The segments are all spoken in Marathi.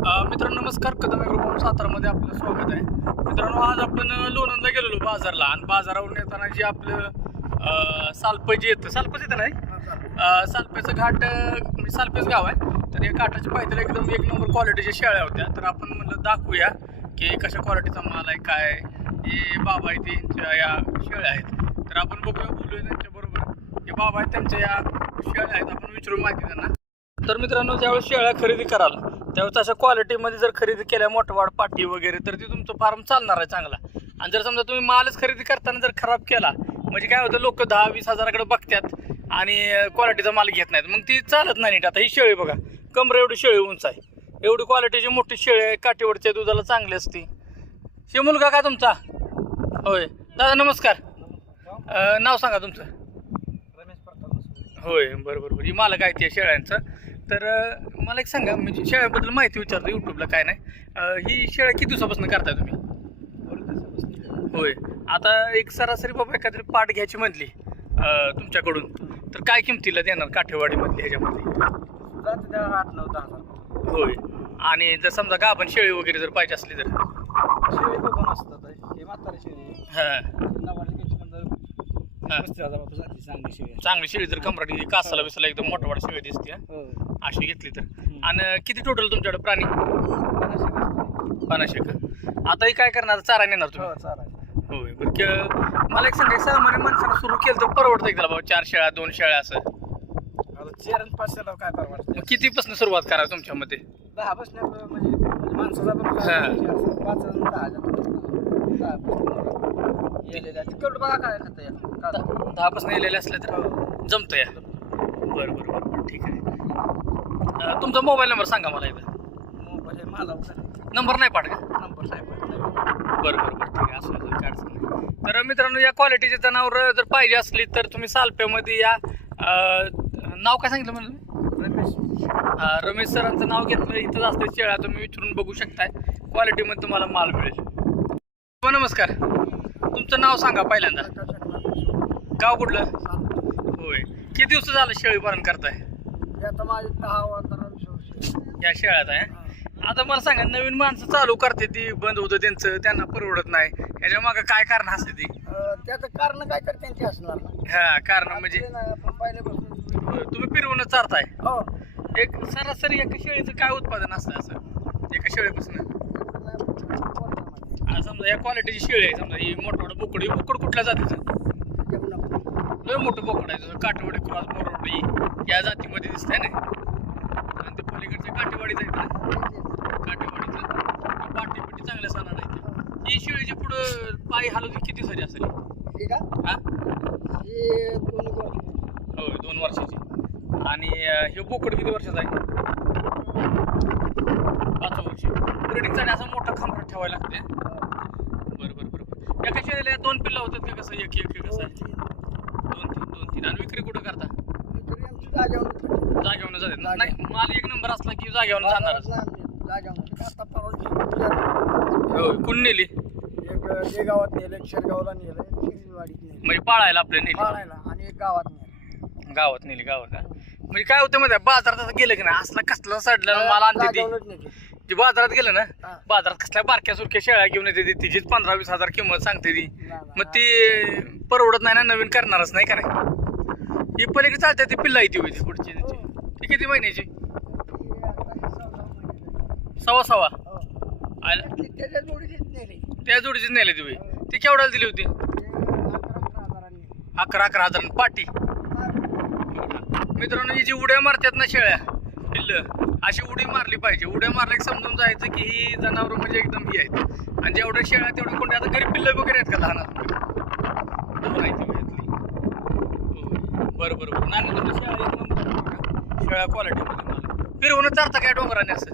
मित्रांनो नमस्कार. कदम ग्रुप सातारामध्ये आपलं स्वागत आहे. मित्रांनो आज आपण लोणंदला गेलेलो बाजारला आणि बाजारावरून येताना जे आपलं सालपं जे येतं. सालपंच येतं नाही सालपेचं घाट म्हणजे सालपेच गाव आहे. तर या घाटाच्या पायथ्याला एकदम एक नंबर क्वालिटीच्या शेळ्या होत्या. तर आपण म्हणलं दाखवूया की कशा क्वालिटीचा माल आहे काय आहे. हे बाबा आहेत त्यांच्या या शेळ्या आहेत. तर आपण बघूया बोलूया त्यांच्याबरोबर हे बाबा आहेत त्यांच्या या शेळ्या आहेत. आपण विचारू माहिती त्यांना तर मित्रांनो ज्यावेळेस शेळ्या खरेदी कराल त्यावेळेस अशा क्वालिटीमध्ये जर खरेदी केल्या मोठवाड पाटी वगैरे तर ते तुमचं फार्म चालणार आहे चांगला. आणि जर समजा तुम्ही मालच खरेदी करताना जर खराब केला म्हणजे काय होतं लोक दहा वीस हजाराकडे बघतात आणि क्वालिटीचा माल घेत नाहीत. मग ती चालत नाही नीट. आता ही शेळी बघा कमरे एवढी शेळी उंच आहे. एवढी क्वालिटीची मोठी शेळी आहे काठीवरच्या दुधाला चांगली असते. शे मुलगा का तुमचा? होय. दादा नमस्कार. नाव सांगा तुमचं. होय बरं बरं बरं. ही मालक आहे त्या शेळ्यांचं. तर मला एक सांगा म्हणजे शेळ्याबद्दल माहिती विचारतो यूट्यूबला काय नाही. ही शेळ्या किती दिवसापासून करताय तुम्ही? होय. आता एक सरासरी बाबा एखादी पाट घ्यायची म्हटली तुमच्याकडून तर काय किमतीला देणार काठेवाडीमधली ह्याच्यामध्ये आठ नऊ दहा होय. आणि जर समजा गाभण शेळी वगैरे जर पाहिजे असली तर? शेळी बघून असतात हे म्हातारी शेळी. हां. जाते चांगली शेळी चांगली शेळी जर कमराटी कासाला बिसाला एकदम मोठा मोठा शेळी दिसते हं. हो अशी घेतली तर. आणि किती टोटल तुमच्याकडे प्राणी? पन्नास एक असते. पन्नाशे का आता ही काय करणार? चारा नेणार तुम्ही? हो चालेल होय बरं की मला एक सांगा सामान्य माणसानं सुरू केलं तर परवडतं एक त्याला बाबा? चार शेळ्या दोन शेळ्या असं? आता चार आणि पाच शेळा काय परवडतं? मग कितीपासून सुरुवात करा तुमच्यामध्ये दहा बसण्या म्हणजे म्हणजे माणसाचा पण हा. असतो. पाच दहा हजार दहा बसण्या. येलेल्या. तिखट बघा काय खाता या. दहा दहापासून येलेले असले तर जमतं या बरं बरं बरं ठीक आहे तुमचा मोबाईल नंबर सांगा मला इथं मोबाईल माझा. नंबर नाही पाठ का नंबर साहेब बरं बरं बरं ठीक आहे असं काय अडचण नाही. तर मित्रांनो या क्वालिटीचे जनावर जर पाहिजे असली तर तुम्ही सालप्यामध्ये या नाव काय सांगितलं म्हणलं रमेश सरांचं नाव घेतलं इथंच असते शेळ्या तुम्ही विचारून बघू शकताय. क्वालिटीमध्ये तुम्हाला माल मिळेल. हो, नमस्कार. तुमचं नाव सांगा पहिल्यांदा. गाव कुठलं? होय. किती दिवस झालं शेळी पालन करताय? या शेळ्यात आहे? आता मला सांगा नवीन माणसं चालू करते ती बंद होतं त्यांचं त्यांना परवडत नाही. याच्या मागं काय कारण असते ती? त्याचं कारण काय तर त्यांची असणार हा कारण म्हणजे? तुम्ही फिरवून चारताय. हो. एक सरासरी एका शेळीचं काय उत्पादन असतं असं? एका शेळीपासून? समजा या क्वालिटीची शेळी आहे समजा ही मोठं बोकड ही बोकड कुठल्या जातीचं? लय मोठं बोकड आहे जसं काठेवाडी क्रॉस मोरवडी या जातीमध्ये दिसतंय ना. आणि ते पलीकडच्या काठेवाडीचं आहे ना. काठेवाडीचं पाटी पिटी चांगल्या सणाला आहे ही शेळीची पुढं पाय हलवती किती सरी असेल? हे दोन्ही गोष्टी. होय दोन वर्षाची आणि हे बोकड किती वर्षाचं आहे? पाच वर्षी. ब्रिडिंगसाठी असं मोठा खांबा ठेवायला लागते. बरं बरं बरं एका शेळीला दोन पिल्ला होतात का कसं? एक एक कसं दोन तीन. दोन तीन आणि विक्री कुठं करता? जागेवर जातात नाही माल एक नंबर असला की जागेवर जाणारच. कुणी नेली? एक गावात नेलं एक शेरगावला नेलं म्हणजे पाळायला आपल्या नेली. पाळायला आणि एक गावात नेलं. गावात नेली गावात हा. म्हणजे काय होतं माहिती बाजारात आता गेलं की नाही असला कसला सडला मला आणते ती. ती बाजारात गेलं ना हा. बाजारात कसल्या बारक्या सुरक्या शेळ्या घेऊन येते ती तिचीच पंधरा वीस हजार किंमत सांगते ती. मग ती परवडत नाही ना नवीन करणारच नाही का नाही ही पण एक चालते ती पिल्ला येते होती पुढची. त्याची ती किती महिन्याची ती. सव्वा सव्वा हो. आलं. ती त्याच्या जोडीचीच नेली त्या जोडीचीच नेली तुम्ही ती केवढ्याला दिली होती ते अकरा अकरा हजारांनी अकरा अकरा हजार पाटी मित्रांनो ही जी उड्या मारतात ना शेळ्या पिल्ल अशी उडी मारली पाहिजे. उड्या मारल्या की समजून जायचं की ही जनावर म्हणजे एकदम ही आहेत. आणि जेवढ्या शेळ्या तेवढे कोणते आता घरी पिल्ल वगैरे आहेत का लहान दोन आहेत ती घेतली हो. बरं बरं बरं. नाही नाही, शेळ्या एक नंबर आहे बरं. शेळ्या क्वालिटीमध्ये मला फिरवून चालतं काय डोंगराने असं?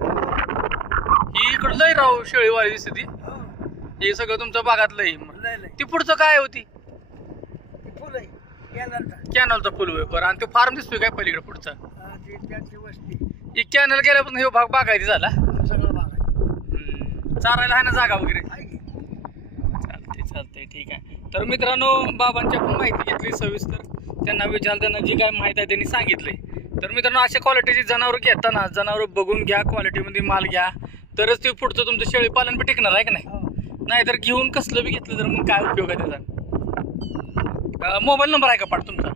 ही इकडं लय राहू शेळीवाली दिसते ती. हो. सगळं तुमच्या भागातलं आहे लय लय. ती पुढचं काय होती. कॅनलचा. कॅनलचा फुल बरं आणि तो फार्म दिसतोय काय पलीकडे पुढचा? हा, ती त्यांची वस्ती. ही कॅनल गेल्यापासून हे भाग बागायती झाला? सगळं भाग आहे. हम्म. चारायला आहे ना जागा वगैरे? आहे की? चालते चालते ठीक आहे. तर मित्रांनो बाबांची आपण माहिती घेतली सविस्तर. त्यांना विचारताना जी काय माहिती आहे त्यांनी सांगितलंय. तर मित्रांनो अशा क्वालिटीची जनावर घेताना जनावर बघून घ्या क्वालिटीमध्ये माल घ्या. तरच ते पुढचं तुमचं शेळी पालन बी टिकणार आहे का नाही? हो. नाहीतर घेऊन कसलं बी घेतलं तर मग काय उपयोग आहे त्याचा? मोबाईल नंबर आहे का पाठ तुमचा? होय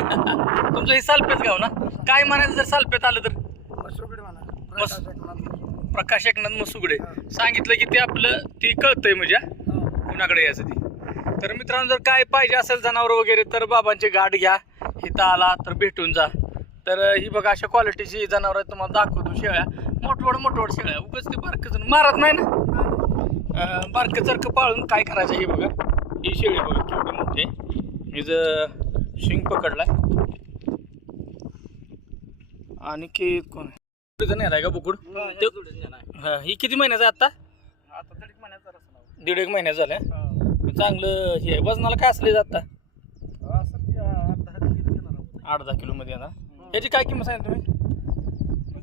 तुमचं हे सालपेत गाव ना? काय म्हणायचं जर सालपेत आलं तर? प्रकाश एकनाथ. मसुगडे. सांगितलं की ते आपलं ती कळतंय म्हणजे हा. कुणाकडे यायचं ती? तर मित्रांनो जर काय पाहिजे असेल जनावर वगैरे तर बाबांची गाठ घ्या. इथं आला तर भेटून जा. तर ही बघा अशा क्वालिटीची जनावर तुम्हाला दाखवतो शेळ्या. मोठवड मोठवड शेळ्या. उगाच ते बारकं मारत नाही ना? अं, बारकं चरकं पाळून काय करायचं हे बघा. ही शेळी बघा केवढी मोठी आहे. हिचं शिंग पकडलाय. आणि की कोण? नाही का बुकुड? हो, ते- हे. हा, ही किती महिन्याचा आहे आता आता दीड महिन्याचा रस्ता लावला. दीड एक महिन्यात झाल्या. हो. चांगलं हे. वजनाला काय असले जाता? असं की, आ, आठ दहा किलो घेणार आहोत. आठ दहा किलो मध्ये येणार याची काय किंमत सांगितली तुम्ही?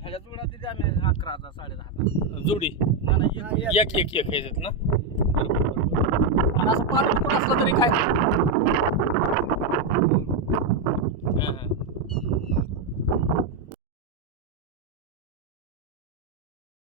ह्याच्या दिली आम्ही? अकरा हजार साडे दहा हजार. जोडी? नाही, नाही, एक- एक एक एक ह्याच्यात ना? बरोबर, बरोबर. आणि असं पाठ कुठं असलं तरी काय?